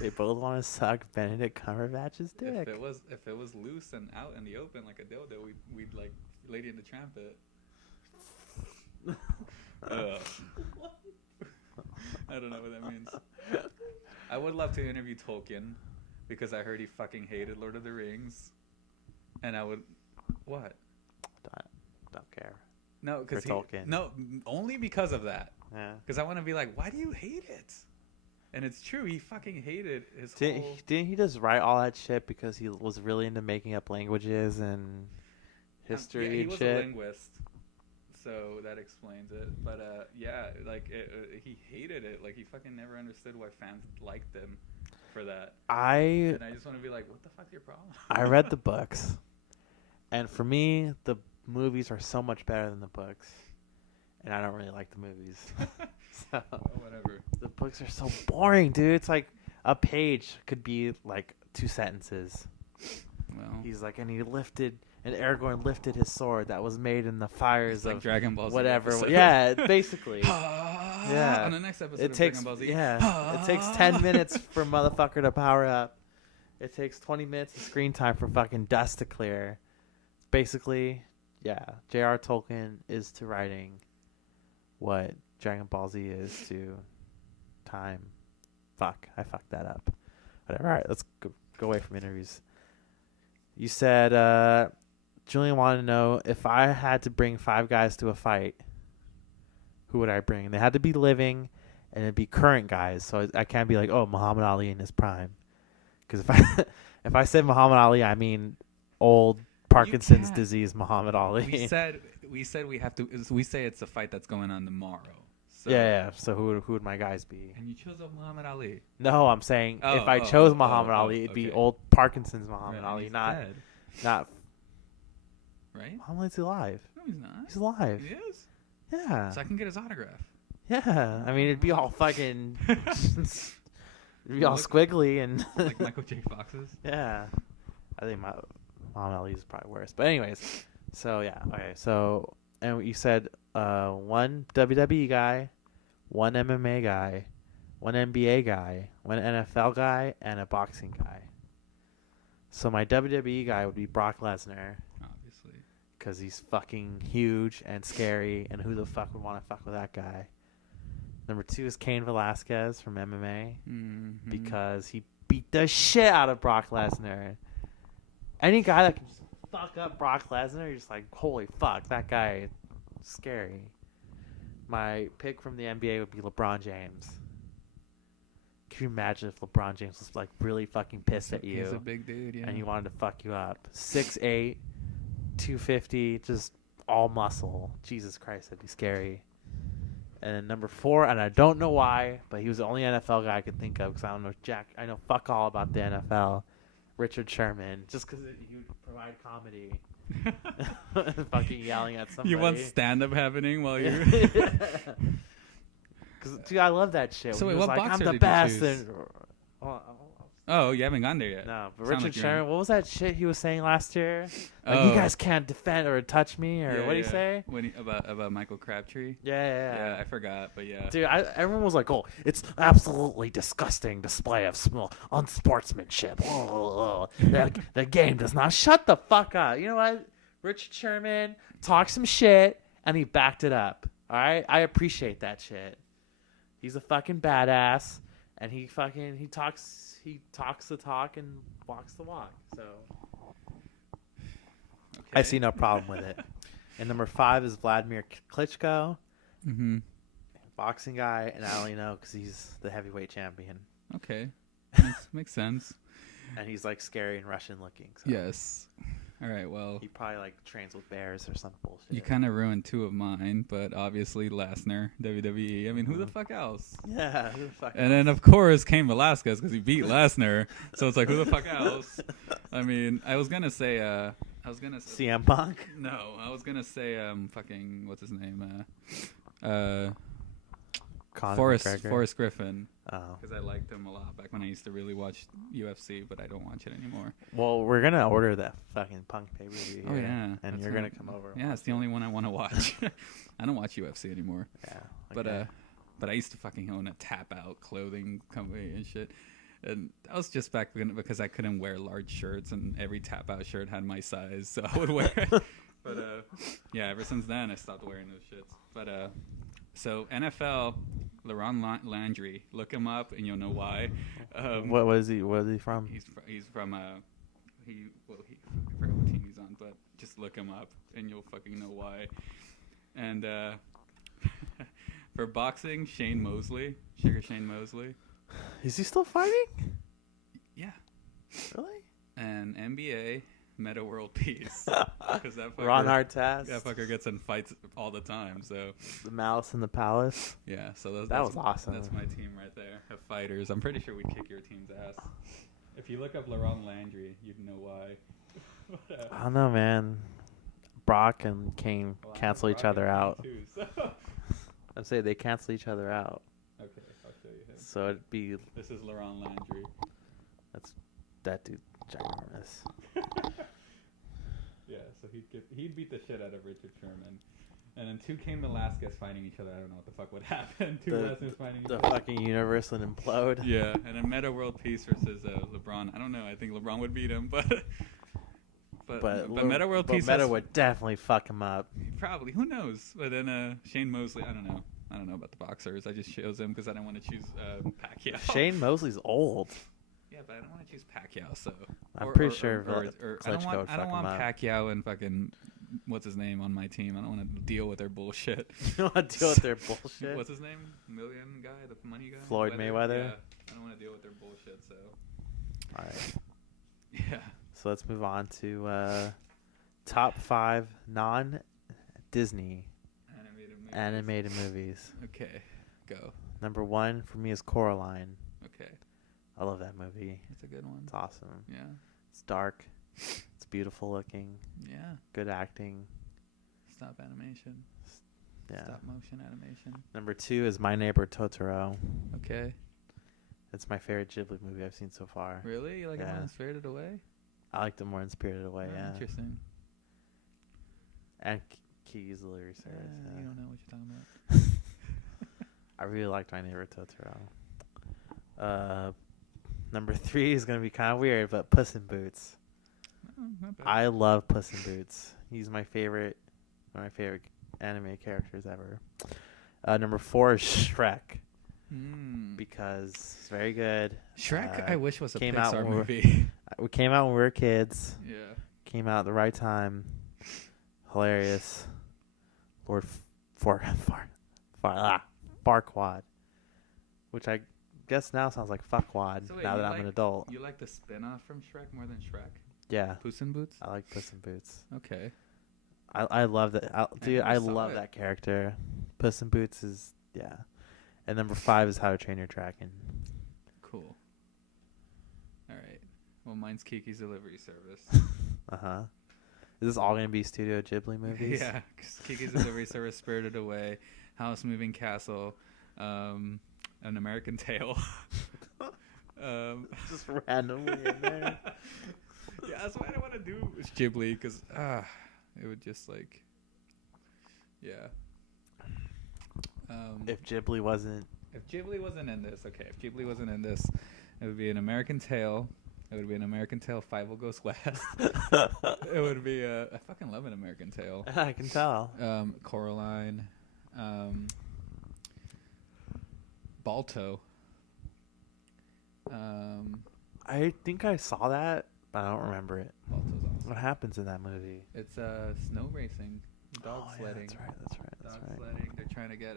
They both want to suck Benedict Cumberbatch's dick. If it was loose and out in the open like a dildo, we'd like Lady in the Trampet. I don't know what that means. I would love to interview Tolkien because I heard he fucking hated Lord of the Rings. and I would what? Don't care. No, because Tolkien. No, only because of that. Yeah. Because I want to be like, why do you hate it? And it's true. He fucking hated his whole. Didn't he just write all that shit because he was really into making up languages and history and shit? He was a linguist, so that explains it. But yeah, like he hated it. Like he fucking never understood why fans liked him for that. And I just want to be like, what the fuck's your problem? I read the books, and for me, the movies are so much better than the books, and I don't really like the movies. So whatever. The books are so boring, dude. It's like a page could be like 2 sentences. Well, he's like, and Aragorn lifted his sword that was made in the fires of Dragon Ball Z whatever. episode. Yeah, basically. Yeah. On the next episode It of takes Dragon Ball Z. yeah. It takes 10 minutes for motherfucker to power up. It takes 20 minutes of screen time for fucking dust to clear. Basically, yeah. J.R. Tolkien is to writing what Dragon Ball Z is to time. Fuck, I fucked that up. Whatever. All right, let's go away from interviews. You said Julian wanted to know if I had to bring 5 guys to a fight, who would I bring? They had to be living, and it'd be current guys. So I can't be like, oh, Muhammad Ali in his prime, because if I said Muhammad Ali, I mean old Parkinson's disease Muhammad Ali. We said we have to. We say it's a fight that's going on tomorrow. So. Yeah. So who would my guys be? And you chose Muhammad Ali. No, I'm saying if I chose Muhammad Ali, it'd be old Parkinson's Muhammad Ali, not right. Muhammad Ali's alive. No, he's not. He's alive. He is. Yeah. So I can get his autograph. Yeah. I mean, it'd be all fucking. It'd be all squiggly and. Like Michael J. Fox's. Yeah. I think Muhammad Ali is probably worse. But anyways, so yeah. Okay. So and you said one WWE guy, one MMA guy, one NBA guy, one NFL guy, and a boxing guy. So my WWE guy would be Brock Lesnar. Obviously. Because he's fucking huge and scary, and who the fuck would want to fuck with that guy? Number 2 is Cain Velasquez from MMA. Mm-hmm. Because he beat the shit out of Brock Lesnar. Any guy that can just fuck up Brock Lesnar, you're just like, holy fuck, that guy is scary. My pick from the NBA would be LeBron James. Can you imagine if LeBron James was like really fucking pissed at you? He's a big dude, yeah. And he wanted to fuck you up. 6'8", 250, just all muscle. Jesus Christ, that'd be scary. And then number 4, and I don't know why, but he was the only NFL guy I could think of because I know fuck all about the NFL. Richard Sherman, just because he would provide comedy. Fucking yelling at somebody. You want stand-up happening while you're... Because, dude, I love that shit. So wait, what like, boxer I'm the did best. you choose? Oh, you haven't gone there yet. No, but Sound Richard like Sherman, what was that shit he was saying last year? Like, Oh. you guys can't defend or touch me, or what did he say? When about Michael Crabtree? Yeah. I forgot, but yeah. Dude, everyone was like, oh, it's absolutely disgusting display of unsportsmanship. The game does not. Shut the fuck up. You know what? Richard Sherman talked some shit, and he backed it up. All right? I appreciate that shit. He's a fucking badass, and he talks the talk and walks the walk. So Okay. I see no problem with it. And number 5 is Wladimir Klitschko, Mm-hmm. boxing guy, and I only know because he's the heavyweight champion, Okay. Makes sense. and he's like scary and Russian looking. So Yes. All right, well, he probably like trains with bears or some bullshit. you kind of ruined 2 of mine, but obviously Lesnar, WWE. I mean, who the fuck else? Yeah, who the fuck? And then, of course, Cain Velasquez because he beat Lesnar. So it's like, who the fuck else? I mean, I was going to say... CM Punk? No, I was going to say, fucking, what's his name? Conor Forrest McGregor? Griffin. Oh. Because I liked him a lot back when I used to really watch UFC, but I don't watch it anymore. Well, we're gonna order that fucking Punk pay-per-view. Oh, yeah. and That's you're gonna gonna come over. Yeah, it's the only one I want to watch. I don't watch UFC anymore. Yeah. But I used to fucking own a Tap Out clothing company and shit. And that was just back then because I couldn't wear large shirts, and every Tap Out shirt had my size, so I would wear it. But yeah, ever since then I stopped wearing those shits. But so NFL, Laurent Landry, look him up and you'll know why. What is he from? He's from I forgot what team he's on, but just look him up and you'll fucking know why. And for boxing, Shane Mosley. Sugar Shane Mosley. Is he still fighting? Yeah. Really? And NBA, Meta World Peace. Because that fucker, Ron Artest. that fucker gets in fights all the time. So The Mouse in the Palace. yeah, so That was awesome. That's my team right there of fighters. I'm pretty sure we'd kick your team's ass. If you look up Laurent Landry, you'd know why. I don't know, man. Brock and Kane Well, I cancel have each Brock other and Kane out. too, so. I'd say they cancel each other out. Okay, I'll show you him. So it'd be This is Laurent Landry. that dude ginormous. Yeah, so he'd beat the shit out of Richard Sherman. And then two Cain Velasquez fighting each other. I don't know what the fuck would happen. Two wrestlers fighting each The other. fucking universe would implode. Yeah, and then Meta World Peace versus LeBron. I don't know. I think LeBron would beat him, but Meta World Peace Meta would definitely fuck him up. probably. Who knows? But then Shane Mosley. I don't know. I don't know about the boxers. I just chose him because I didn't want to choose Pacquiao. Shane Mosley's old. Yeah, but I don't want to choose Pacquiao. So I'm pretty sure I don't Klitschko would want fuck him up. Pacquiao and fucking what's his name on my team. I don't want to deal with their bullshit. You don't want to deal with their bullshit. What's his name? Million guy, the money guy. Floyd Mayweather? Yeah, I don't want to deal with their bullshit. So All right. yeah. So let's move on to top 5 non-Disney animated movies. Okay, go. Number 1 for me is Coraline. Okay, I love that movie. that's a good one. It's awesome. Yeah, It's dark. It's beautiful looking. yeah. Good acting. Stop animation. Yeah. Stop motion animation. Number 2 is My Neighbor Totoro. Okay. It's my favorite Ghibli movie I've seen so far. Really? You like it Yeah. more Spirited Away? I liked it more in Spirited Away, Oh, yeah. Interesting. And Kiki's Delivery Service. You Yeah. don't know what you're talking about. I really liked My Neighbor Totoro. Number 3 is going to be kind of weird, but Puss in Boots. Oh, not bad. I love Puss in Boots. He's one of my favorite anime characters ever. Number 4 is Shrek because it's very good. Shrek, I wish was a came out Pixar when movie. We came out when we were kids. Yeah. Came out at the right time. Hilarious. Lord Farquaad, which I guess now sounds like fuckwad So wait, now you that I'm an like- adult. You like the spin-off from Shrek more than Shrek? Yeah, Puss in Boots? I like Puss in Boots. Okay. I love that. Dude, never I saw love it. that character. Puss in Boots is, yeah. And number 5 is How to Train Your Dragon. Cool. All right. Well, mine's Kiki's Delivery Service. Uh-huh. Is this all going to be Studio Ghibli movies? Yeah. 'Cause Kiki's Delivery Service, Spirited Away, House Moving Castle, An American Tail. Just randomly in there. Yeah, that's why I don't want to do Ghibli, because it would just like, yeah. If Ghibli wasn't... If Ghibli wasn't in this, okay. If Ghibli wasn't in this, it would be An American Tail. It would be An American Tail. Five Will Goes West. It would be I fucking love An American Tail. I can tell. Coraline. Balto. I think I saw that, but I don't remember it. Balto's awesome. What happens in that movie? It's snow racing, dog sledding. Yeah, that's right. Dog sledding. They're trying to get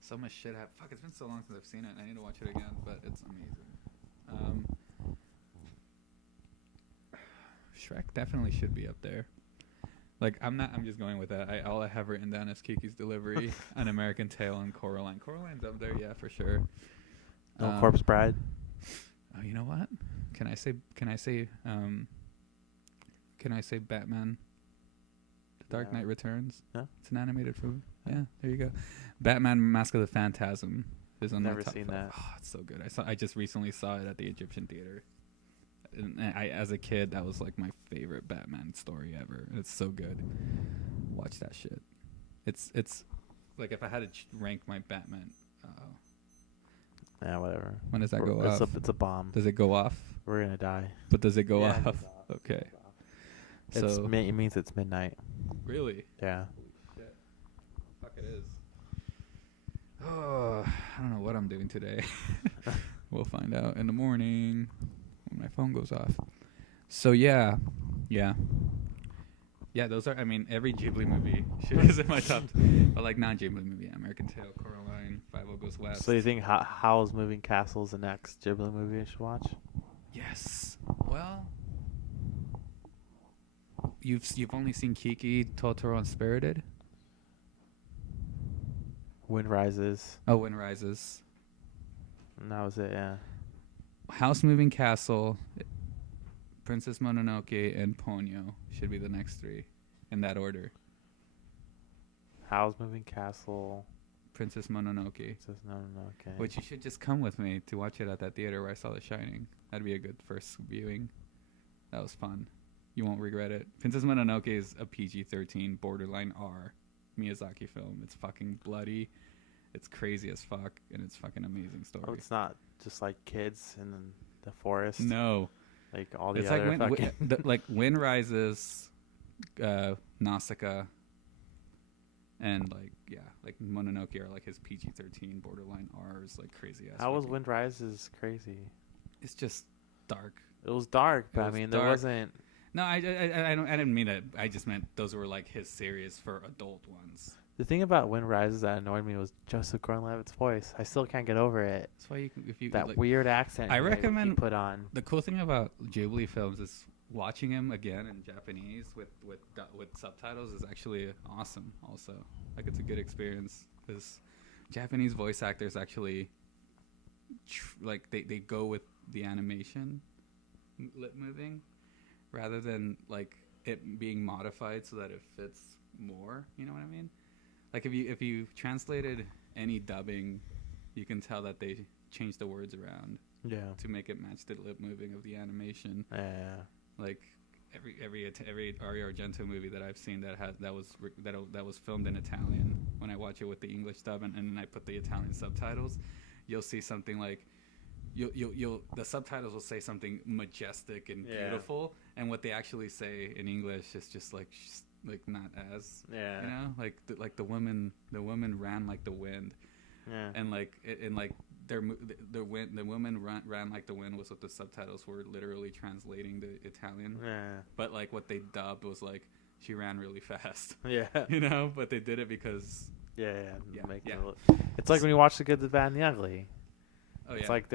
so much shit happen. Fuck, it's been so long since I've seen it. I need to watch it again, but it's amazing. Shrek definitely should be up there. Like, I'm just going with that. All I have written down is Kiki's Delivery, An American Tail, and Coraline. Coraline's up there, yeah, for sure. No Corpse Bride. Oh, you know what? Can I say Batman? The Dark Knight Returns. No. It's an animated film. Yeah, there you go. Batman: Mask of the Phantasm is on Never my top seen 5. that. Oh, it's so good. I just recently saw it at the Egyptian Theater. And as a kid, that was like my favorite Batman story ever. It's so good. Watch that shit. It's like if I had to rank my Batman. Yeah, whatever. When does that go off? It's a bomb. Does it go off? We're gonna die. But does it go Yeah, it off? goes off. Okay. It So means it's midnight. really, Yeah. shit. Fuck, it is. Oh, I don't know what I'm doing today. We'll find out in the morning when my phone goes off. So yeah. Yeah, those are. I mean, every Ghibli movie is in my top. But like non-Ghibli movie, yeah, American Tail, Coraline, Five O Goes West. So you think Howl's Moving Castle is the next Ghibli movie I should watch? Yes. Well, you've only seen Kiki, Totoro, and Spirited. Wind Rises. Oh, Wind Rises. And that was it. Yeah. House Moving Castle, Princess Mononoke, and Ponyo should be the next three, in that order. Howl's Moving Castle. Princess Mononoke. Okay. Which you should just come with me to watch it at that theater where I saw The Shining. That'd be a good first viewing. That was fun. You won't regret it. Princess Mononoke is a PG-13 borderline R Miyazaki film. It's fucking bloody. It's crazy as fuck, and it's fucking amazing story. Oh, it's not just like kids in the forest. No. Like all the It's other like like Wind Rises, Nausicaa, and like Mononoke are like his PG-13 borderline R's, like crazy ass. How was Wind Rises crazy? It's just dark. It was dark, but I was mean dark. there wasn't. No, I didn't mean that. I just meant those were like his series for adult ones. The thing about Wind Rises that annoyed me was Joseph Gordon-Levitt's voice. I still can't get over it. That's why you can, if you That like, weird accent. I he recommend put on. The cool thing about Ghibli films is watching him again in Japanese with subtitles is actually awesome. Also, like it's a good experience because Japanese voice actors actually like they go with the animation lip moving rather than like it being modified so that it fits more. You know what I mean? Like if you translated any dubbing, you can tell that they changed the words around to make it match the lip moving of the animation. Yeah. Like every Ario Argento movie that I've seen that was filmed in Italian. When I watch it with the English dub and then I put the Italian subtitles, you'll see something like you'll the subtitles will say something majestic and beautiful, and what they actually say in English is just like not as you know, like the woman ran like the wind, and like the woman ran like the wind was what the subtitles were literally translating the Italian, but like what they dubbed was like she ran really fast, you know, but they did it because it's like when you watch The Good, the Bad, and the Ugly. It's like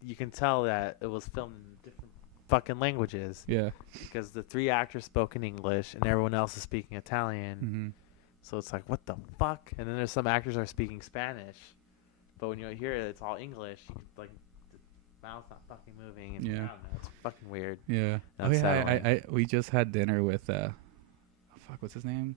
you can tell that it was filmed in different fucking languages. Yeah. Because the three actors spoke in English and everyone else is speaking Italian. Mm-hmm. So it's like, what the fuck? And then there's some actors are speaking Spanish, but when you hear it, it's all English. You can, like the mouth's not fucking moving. And I don't know. It's fucking weird. Yeah. We just had dinner with what's his name?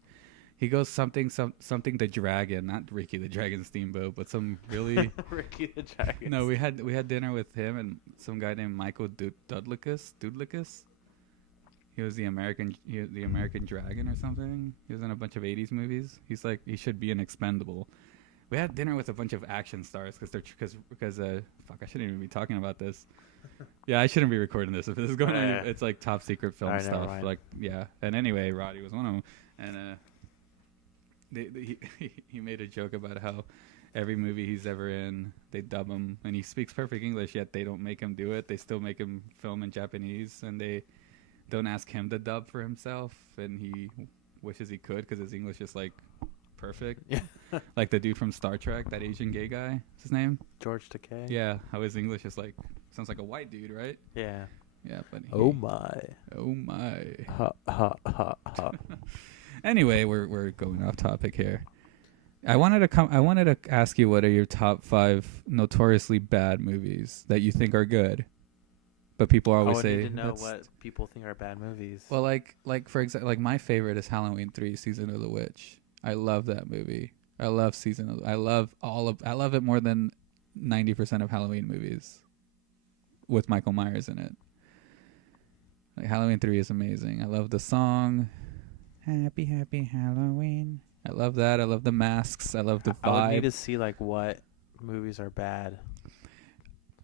He goes something the Dragon, not Ricky the Dragon Steamboat, but some really Ricky the Dragon. No, we had dinner with him and some guy named Michael Dudlicus. He was the American Dragon or something. He was in a bunch of 80s movies. He's like he should be an Expendable. We had dinner with a bunch of action stars because fuck, I shouldn't even be talking about this. Yeah, I shouldn't be recording this. If this is going on, it's like top secret film stuff. Like and anyway, Roddy was one of them, and he made a joke about how every movie he's ever in, they dub him, and he speaks perfect English, yet they don't make him do it. They still make him film in Japanese, and they don't ask him to dub for himself, and he wishes he could because his English is like perfect. Yeah. Like the dude from Star Trek, that Asian gay guy. What's his name? George Takei. Yeah, how his English is like sounds like a white dude, right? Yeah. Yeah, but oh my. Ha ha ha ha. Anyway, we're going off topic here. I wanted to ask you what are your top 5 notoriously bad movies that you think are good, but people always say. I need to know what people think are bad movies. Well, like for example, like my favorite is Halloween 3: Season of the Witch. I love that movie. I love I love it more than 90% of Halloween movies with Michael Myers in it. Like Halloween 3 is amazing. I love the song. Happy, happy Halloween. I love that. I love the masks. I love the vibe. I would need to see like what movies are bad.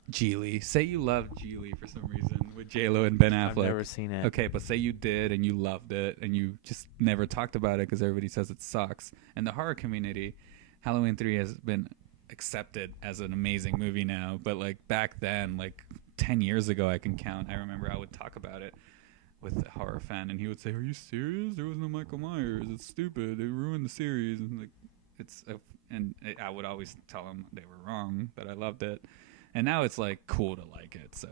Geely. Say you love Geely for some reason with J-Lo and Ben Affleck. I've never seen it. Okay, but say you did and you loved it and you just never talked about it because everybody says it sucks. In the horror community, Halloween 3 has been accepted as an amazing movie now. But like back then, like 10 years ago, I remember I would talk about it. with a horror fan, and he would say, "Are you serious? There was no Michael Myers. It's stupid. They ruined the series." And like, I would always tell him they were wrong, but I loved it. And now it's like cool to like it. So.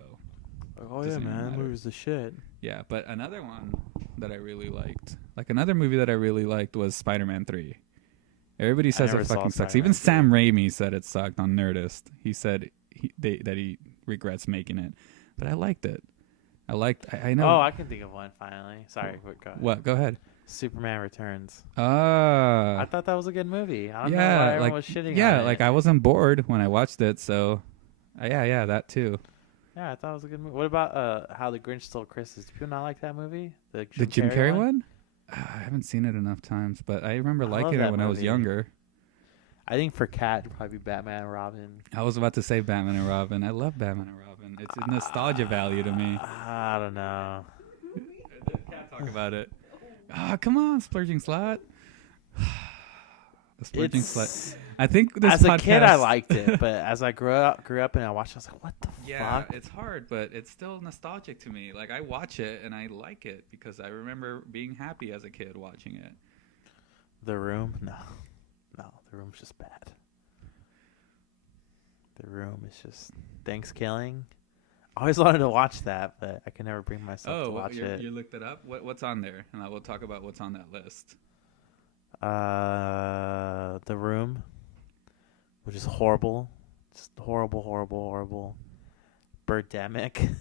Oh yeah, man, that movie's the shit. Yeah, but another one that I really liked, like another movie that I really liked, was Spider-Man 3. Everybody says it fucking sucks. Even Sam Raimi said it sucked on Nerdist. He said that he regrets making it, but I liked it. I know. Oh, I can think of one finally. Sorry, go ahead. What? Go ahead. Superman Returns. I thought that was a good movie. I don't know why everyone was shitting on it. Yeah, like I wasn't bored when I watched it, so yeah, that too. Yeah, I thought it was a good movie. What about How the Grinch Stole Christmas? Do people not like that movie? The Jim Carrey one? I haven't seen it enough times, but I remember liking it when I was younger. I think for Cat, it'd probably be Batman and Robin. I was about to say Batman and Robin. I love Batman and Robin. It's a nostalgia value to me. I don't know. Can't talk about it. Come on, Splurging Slut. The Splurging Slut. I think this as a kid I liked it, but as I grew up and I watched it, I was like, what the fuck? Yeah, it's hard, but it's still nostalgic to me. Like I watch it and I like it because I remember being happy as a kid watching it. The Room? No, The Room's just bad. The Room is just Thanksgiving. I always wanted to watch that, but I can never bring myself to watch it. You looked it up? What's on there? And I will talk about what's on that list. The Room, which is horrible. Just horrible. Birdemic.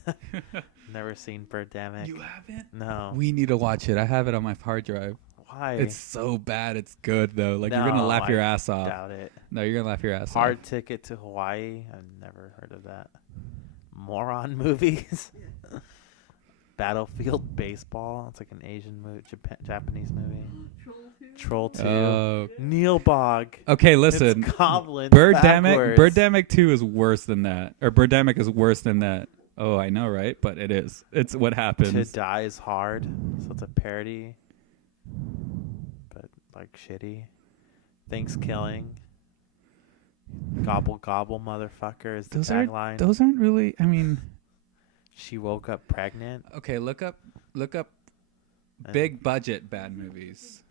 Never seen Birdemic. You haven't? No. We need to watch it. I have it on my hard drive. Why? It's so bad. It's good, though. Like, you're going to laugh your ass off. Doubt it. No, you're going to laugh your ass off. Hard Ticket to Hawaii. I've never heard of that. Moron movies. Battlefield Baseball. It's like an Asian movie, Japanese movie. Troll 2. Neil Bog. Okay, listen. It's goblins Birdemic 2 is worse than that. Or Birdemic is worse than that. Oh, I know, right? But it is. It's what happens. To Die is Hard. So it's a parody. But like shitty. Thanksgiving. Gobble gobble motherfucker is the tagline. Those aren't really, I mean. She woke up pregnant. Okay, look up big budget bad movies.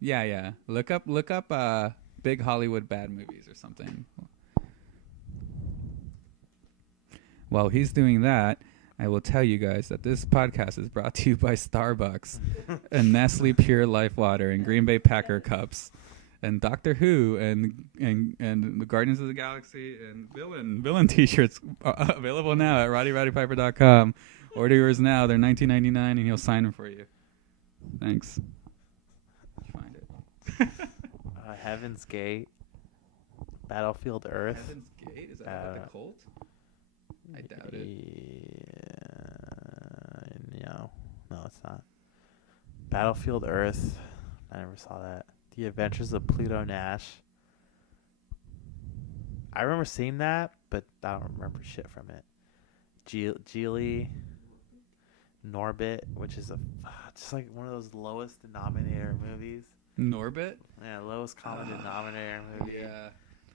Yeah. Look up big Hollywood bad movies or something. While he's doing that, I will tell you guys that this podcast is brought to you by Starbucks and Nestle Pure Life Water and Green Bay Packer cups and Doctor Who and the Guardians of the Galaxy and villain t-shirts available now at RowdyRowdyPiper.com. Order yours now. They're $19.99 and he'll sign them for you. Thanks. Find it. Heaven's Gate. Battlefield Earth. Heaven's Gate? Is that about the cult? I doubt it. No, it's not. Battlefield Earth. I never saw that. The Adventures of Pluto Nash. I remember seeing that, but I don't remember shit from it. Geely. Norbit, which is just like one of those lowest denominator movies. Norbit? Yeah, lowest common denominator movie. Yeah.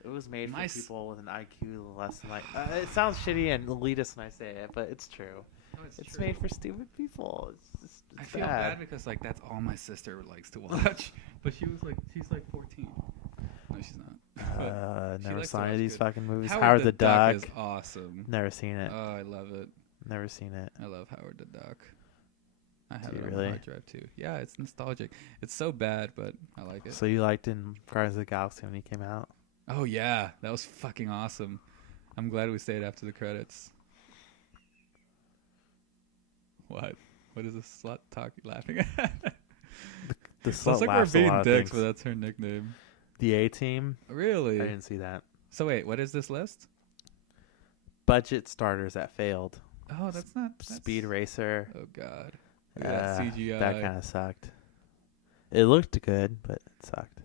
It was made for people with an IQ less than like. It sounds shitty and elitist when I say it, but it's true. No, it's true. Made for stupid people. It's I feel bad because like that's all my sister likes to watch, but she's like 14. No, she's not. Never saw any of these fucking movies. Howard the Duck is awesome. Never seen it. Oh, I love it. Never seen it. I love Howard the Duck. I have it on my hard drive too. Yeah, it's nostalgic. It's so bad, but I like it. So you liked in Guardians of the Galaxy when he came out? Oh yeah, that was fucking awesome. I'm glad we stayed after the credits. What? What is this slut laughing at? The slut sounds like we're being dicks, but that's her nickname. The A-Team? Really? I didn't see that. So wait, what is this list? Budget starters that failed. Oh, that's not... Speed Racer. Oh, God. That CGI. That kind of sucked. It looked good, but it sucked.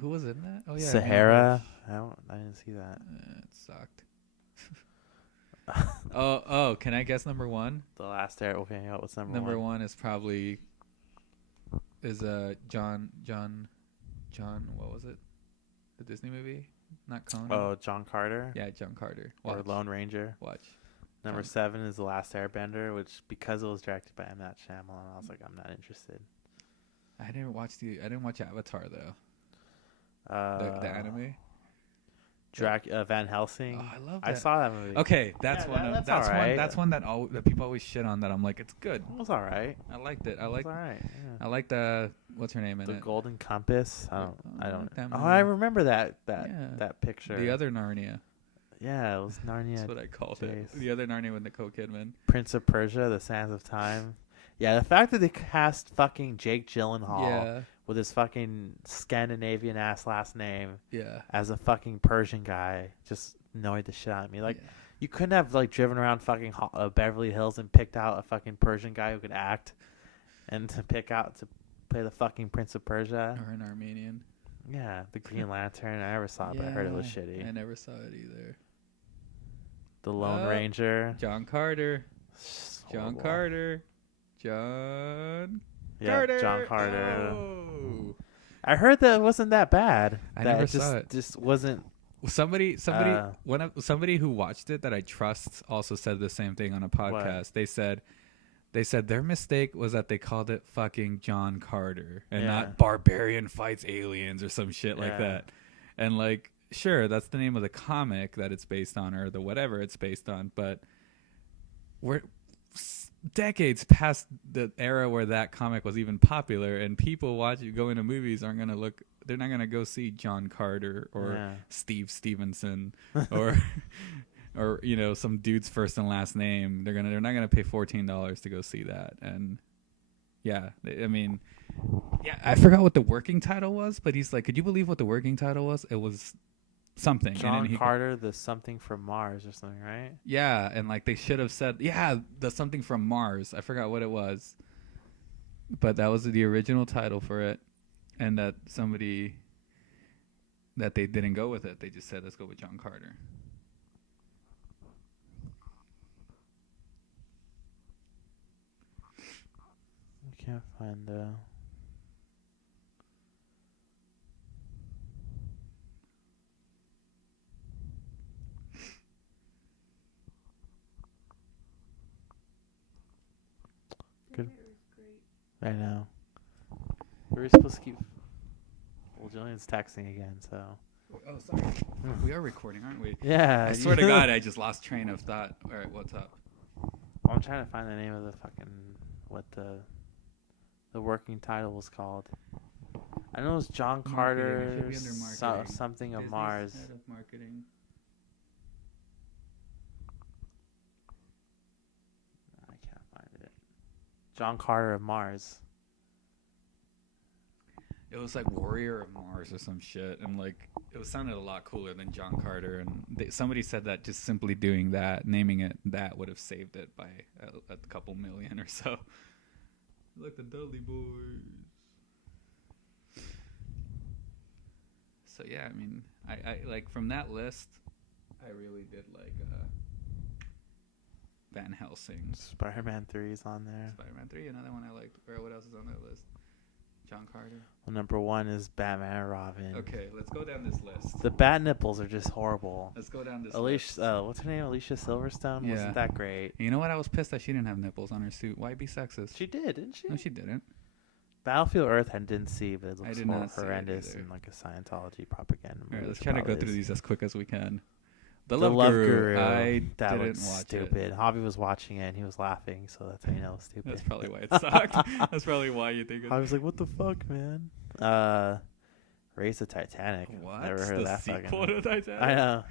Who was in that? Oh, yeah. Sahara. I didn't see that. It sucked. Oh, can I guess number one? The Last Air. Okay, what's number one? Number one is probably... John, what was it? The Disney movie? Not Conan? Oh, John Carter? Yeah, John Carter. Or Lone Ranger? Watch. Number 7 is The Last Airbender, which because it was directed by M. Night Shyamalan, I was like, I'm not interested. I didn't watch Avatar though. The anime. Van Helsing. Oh, I love that. I saw that movie. Okay, that's one that people always shit on. That I'm like, it's good. It was all right. I liked it. All right. Yeah. I like the what's her name in The it? Golden Compass. I don't. That Oh, movie. I remember that picture. The other Narnia. Yeah, it was Narnia. That's what I called it. Jace. The other Narnia with Nicole Kidman. Prince of Persia: The Sands of Time. Yeah, the fact that they cast fucking Jake Gyllenhaal with his fucking Scandinavian ass last name as a fucking Persian guy just annoyed the shit out of me. Like, you couldn't have like driven around fucking Beverly Hills and picked out a fucking Persian guy who could act, and to play the fucking Prince of Persia or an Armenian. Yeah, the Green Lantern. I never saw it, but I heard it was shitty. I never saw it either. The Lone Ranger. John Carter. Horrible. John Carter. Oh. I heard that it wasn't that bad. I never saw it. Just wasn't. Somebody who watched it that I trust also said the same thing on a podcast. What? They said their mistake was that they called it fucking John Carter and not Barbarian Fights Aliens or some shit like that. And like, sure, that's the name of the comic that it's based on or the whatever it's based on, but we're decades past the era where that comic was even popular, and people going to movies they're not gonna go see John Carter or Steve Stevenson or or some dude's first and last name. They're not gonna pay $14 to go see that. And I forgot what the working title was, but he's like, could you believe what the working title was? It was something. John Carter, the something from Mars or something, right? Yeah, and like they should have said, the something from Mars. I forgot what it was, but that was the original title for it, and that they didn't go with it. They just said, let's go with John Carter. I can't find Good. I know. We were supposed to keep. Well, Jillian's texting again, so. Oh, sorry. We are recording, aren't we? Yeah. I swear to God, I just lost train of thought. All right, what's up? I'm trying to find the name of the fucking what the working title was called. I know it was John Carter. Something of Mars. Head of marketing. I can't find it. John Carter of Mars. It was like Warrior of Mars or some shit, and like it sounded a lot cooler than John Carter. And somebody said that just simply doing that, naming it that, would have saved it by a couple million or so. Like the Dudley Boys. So yeah, I mean, I like from that list, I really did like Van Helsing. Spider-Man 3 is on there. Spider-Man 3, another one I liked. What else is on that list? John Carter. Well, number 1 is Batman and Robin. Okay, let's go down this list. The bat nipples are just horrible. Let's go down this list. What's her name? Alicia Silverstone? Wasn't that great? You know what? I was pissed that she didn't have nipples on her suit. Why be sexist? She did, didn't she? No, she didn't. Battlefield Earth I didn't see, but it looks more horrendous and like a Scientology propaganda movie. All right, let's try to go through these as quick as we can. The Love Guru. I that didn't was watch stupid. Hobby was watching it and he was laughing, so that's how you know it was stupid. That's probably why it sucked. That's probably why you think it. I was like, what the fuck, man? Race the Titanic. What? Never heard of that sequel to Titanic? I know.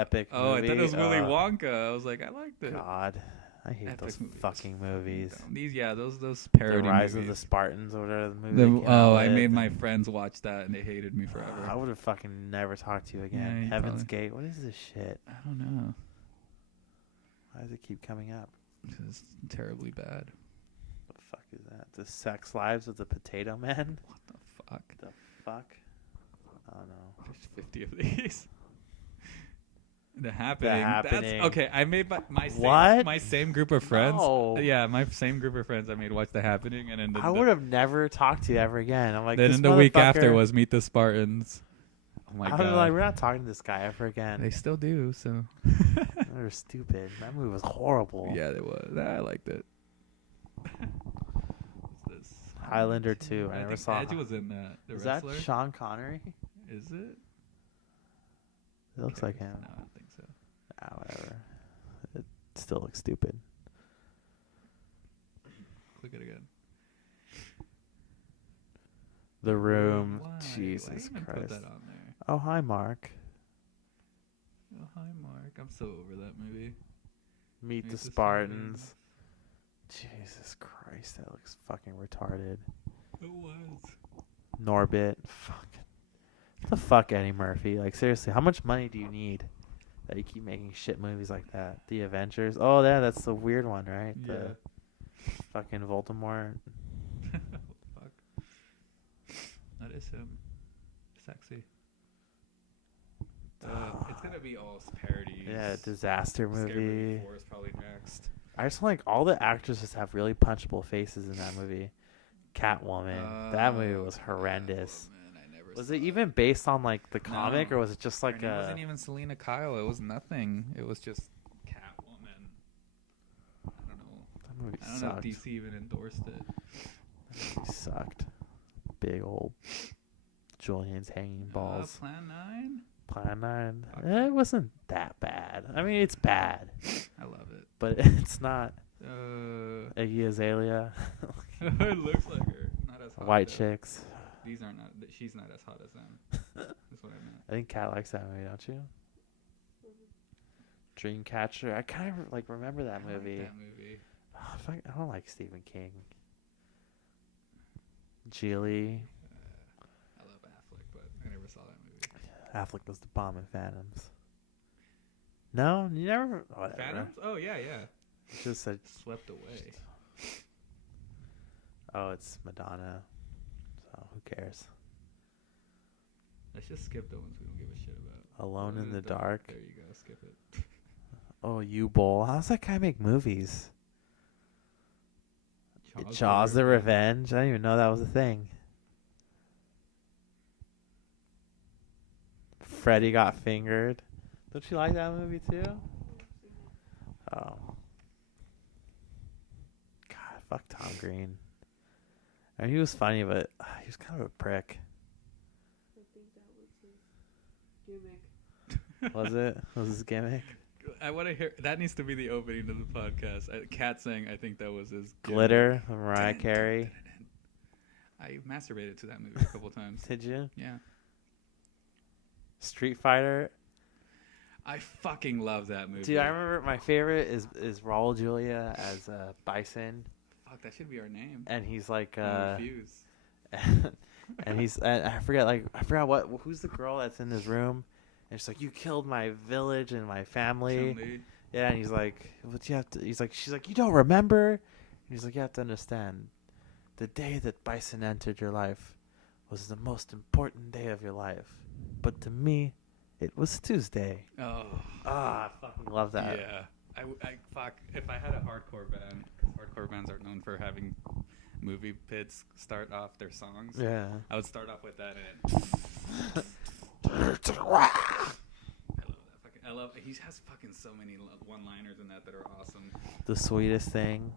Epic movie. Oh, I thought it was Willy Wonka. I was like, I liked it. God. I hate those fucking movies. Those parody The Rise movies. of the Spartans or whatever the movie. I made my friends watch that and they hated me forever. I would have fucking never talked to you again. Yeah, Heaven's Gate. What is this shit? I don't know. Why does it keep coming up? It's terribly bad. What the fuck is that? The Sex Lives of the Potato Man? What the fuck? The fuck? I don't know. There's 50 of these. The Happening. Happening. That's, okay, I made my same group of friends. No. Yeah, my same group of friends I made watch The Happening, and then I would have never talked to you ever again. I'm like, then this the week after motherfucker- was Meet the Spartans. Oh my I god! was like, we're not talking to this guy ever again. They still do. So They were stupid. That movie was horrible. Yeah, it was. I liked it. What's this? Highlander 2. I never think saw. Edge was in that. The Is wrestler? that Sean Connery? Is it? It looks like him. No, I don't think so. Ah, whatever. It still looks stupid. Click it again. The Room. Why? Jesus Why even Christ. put that on there? Oh, hi, Mark. Oh, hi, Mark. I'm so over that movie. Meet the Spartans. Jesus Christ, that looks fucking retarded. It was. Norbit. Fuck. What the fuck, Eddie Murphy? Like, seriously, how much money do you need that you keep making shit movies like that? The Avengers. Oh, yeah, that's the weird one, right? Yeah. The fucking Voldemort. Fuck. That is him. Sexy. It's gonna be all parodies. Yeah, disaster Scary movie. Movie 4 is probably next. I just like all the actors just have really punchable faces in that movie. Catwoman. That movie was horrendous. Catwoman, I never Was saw it even based on like the comic, No. or was it just like Her name wasn't even Selena Kyle. It was nothing. It was just Catwoman. I don't know. That movie I don't know sucked. if DC even endorsed it. That movie sucked. Big old Julian's hanging balls. Plan 9? Plan 9. Fuck. It wasn't that bad. I mean, it's bad, I love it. but it's not Iggy Azalea. It looks like her. Not as hot. White though. chicks. These are not. She's not as hot as them. That's what I meant. I think Kat likes that movie, don't you? Dreamcatcher. I kind of like remember that I like movie. that movie. Oh, I don't like Stephen King. Geely. I love Affleck, but I never saw that movie. Affleck was the bomb in Phantoms. No, you never. Whatever. Phantoms? Oh yeah, yeah. It's just a. Swept away. Oh, it's Madonna. So who cares? Let's just skip the ones we don't give a shit about. Alone in the Dark. There you go. Skip it. Oh, U-Bowl. How's that guy make movies? Jaws the Revenge. I didn't even know that was a thing. Freddy Got Fingered. Don't you like that movie too? Oh. God, fuck Tom Green. I mean, he was funny, but he was kind of a prick. I think that was his gimmick. Was it? Was his gimmick? I want to hear. That needs to be the opening to the podcast. Kat saying, "I think that was his gimmick." Glitter, Mariah Carey. I masturbated to that movie a couple times. Did you? Yeah. Street Fighter. I fucking love that movie. Dude, I remember my favorite is Raul Julia as Bison, Fuck, that should be our name. and he's like, I refuse. and I forgot who's the girl that's in his room, and she's like, you killed my village and my family. Chun-Li. Yeah, and he's like, what you have to? He's like, she's like, you don't remember? And he's like, you have to understand, the day that Bison entered your life was the most important day of your life, but to me, it was Tuesday. Oh. Ah, I fucking love that. Yeah. I fuck. If I had a hardcore band, because hardcore bands are known for having movie pits start off their songs. Yeah. I would start off with that and I love that fucking. I love. He has fucking so many one-liners in that are awesome. The Sweetest Thing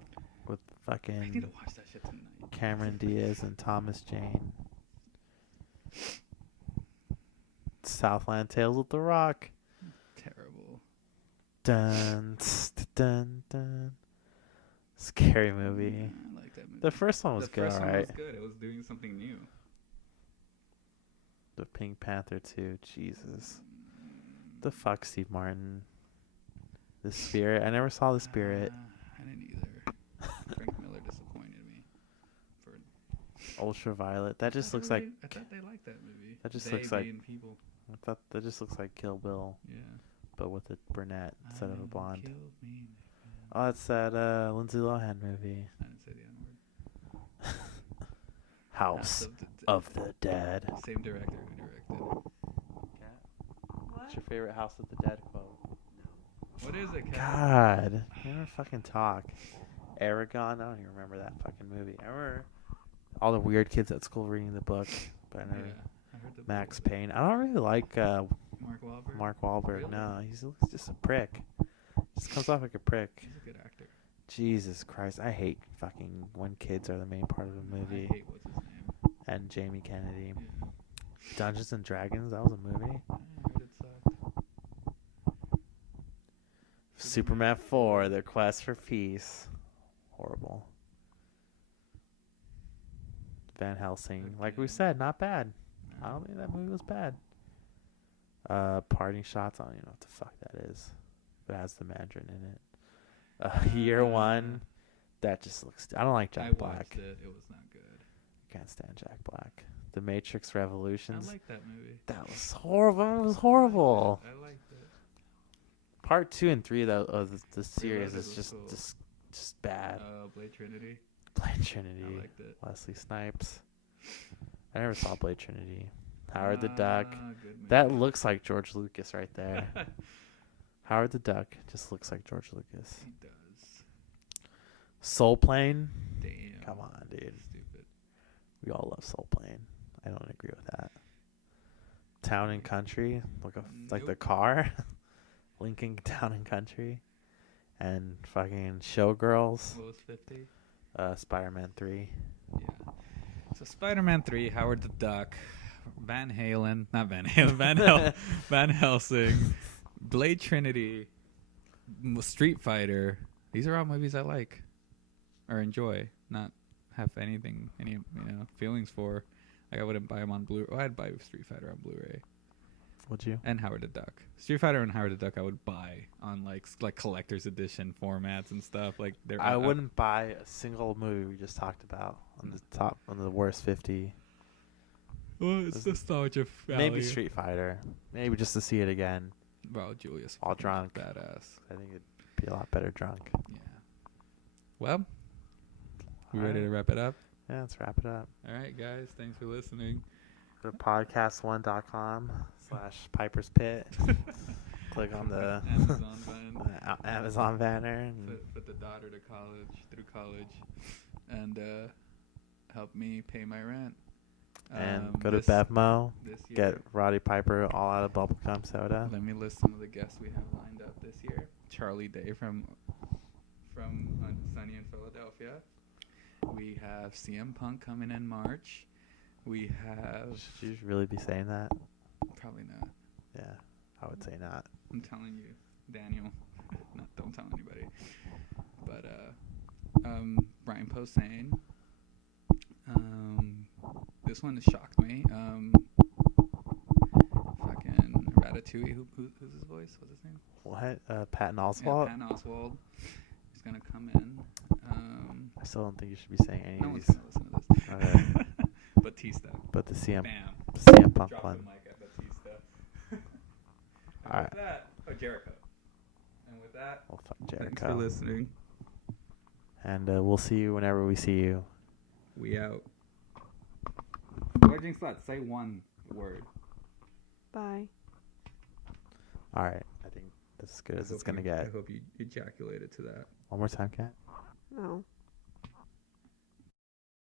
with I need fucking to watch that shit tonight. Cameron Diaz and Thomas Jane. Southland Tales with The Rock. Terrible. Dun, dun, dun. Scary movie. Yeah, I like that movie. The first one was the good, first one alright. was good. It was doing something new. The Pink Panther 2, Jesus. The fuck, Steve Martin. The Spirit. I never saw The Spirit. I didn't either. Frank Miller disappointed me. For Ultraviolet. That just looks like. I thought they liked that movie. That just They looks like. being people. I thought that just looks like Kill Bill, Yeah. but with a brunette instead of a blonde. Killed me. Oh, it's that Lindsay Lohan movie. I didn't say the N-word. House of the Dead. Same director who directed. What's your favorite House of the Dead quote? What is it, Kat? God, you never fucking talk. Aragon. I don't even remember that fucking movie. I remember all the weird kids at school reading the book, but I Yeah, never. I heard the Max Payne. I don't really like Mark Wahlberg. Mark Wahlberg. Really? No, he looks just a prick. Just comes off like a prick. He's a good actor. Jesus Christ, I hate fucking when kids are the main part of a movie. I hate what's his name. And Jamie Kennedy. Yeah. Dungeons and Dragons, that was a movie. I heard it sucked. Superman 4, The Quest for Peace. Horrible. Van Helsing, like we Okay. said, not bad. I don't think that movie was bad. Parting Shots, I don't even know what the fuck that is. It has the Mandarin in it. Year One, that just looks. I don't like Jack I Black. watched it. It was not good. Can't stand Jack Black. The Matrix Revolutions. I like that movie. That was horrible. It was horrible. I liked it. Part 2 and 3 though of the series Reloaded is was cool. just bad. Blade Trinity. Blade Trinity. I liked it. Wesley Snipes. I never saw Blade Trinity. Howard the Duck. Good movie. That looks like George Lucas right there. Howard the Duck just looks like George Lucas. He does. Soul Plane. Damn. Come on, dude. Stupid. We all love Soul Plane. I don't agree with that. Town and Country. Like the Nope. car. Lincoln Town and Country. And fucking Showgirls. What was 50? Spider-Man 3. Yeah. So Spider-Man 3, Howard the Duck, Van Helsing, Blade Trinity, Street Fighter. These are all movies I like or enjoy, not have any feelings for. Like I wouldn't buy them on Blu. Oh, I'd buy Street Fighter on Blu-ray. Would you? And Howard the Duck. Street Fighter and Howard the Duck I would buy on like collector's edition formats and stuff. Like I wouldn't buy a single movie we just talked about on the worst 50. Well, it's nostalgia. Maybe Street Fighter. Maybe just to see it again. Well, Julius. All drunk. Badass. I think it'd be a lot better drunk. Yeah. Well, we All ready to right. wrap it up? Yeah, let's wrap it up. All right, guys. Thanks for listening. Go to podcast1.com/Piper's Pit. Click on the Amazon van. Amazon banner. And Put the daughter to college, and help me pay my rent. go to this- Bevmo. This year. Get Roddy Piper all out of bubblegum soda. Let me list some of the guests we have lined up this year. Charlie Day from Sunny in Philadelphia. We have CM Punk coming in March. We have Should you really be saying that? probably not. Yeah, I would say not. I'm telling you, Daniel. Don't tell anybody. But Brian Posehn. This one shocked me. Fucking Ratatouille. Who's his voice? What's his name? What? Patton Yeah, Oswalt? Patton Oswalt. He's gonna come in. I still don't think you should be saying any No of one's these. gonna listen to this. Okay. Batista. But the CM Bam. Punk Drop one. the mic at Batista. And Alright. with that, Jericho. And with that, Well, fuck thanks for Jericho. listening. And we'll see you whenever we see you. We out. Gorging Slut, say one word. Bye. All right. I think that's as good as it's going to I get. hope you ejaculated to that. One more time, Kat. No.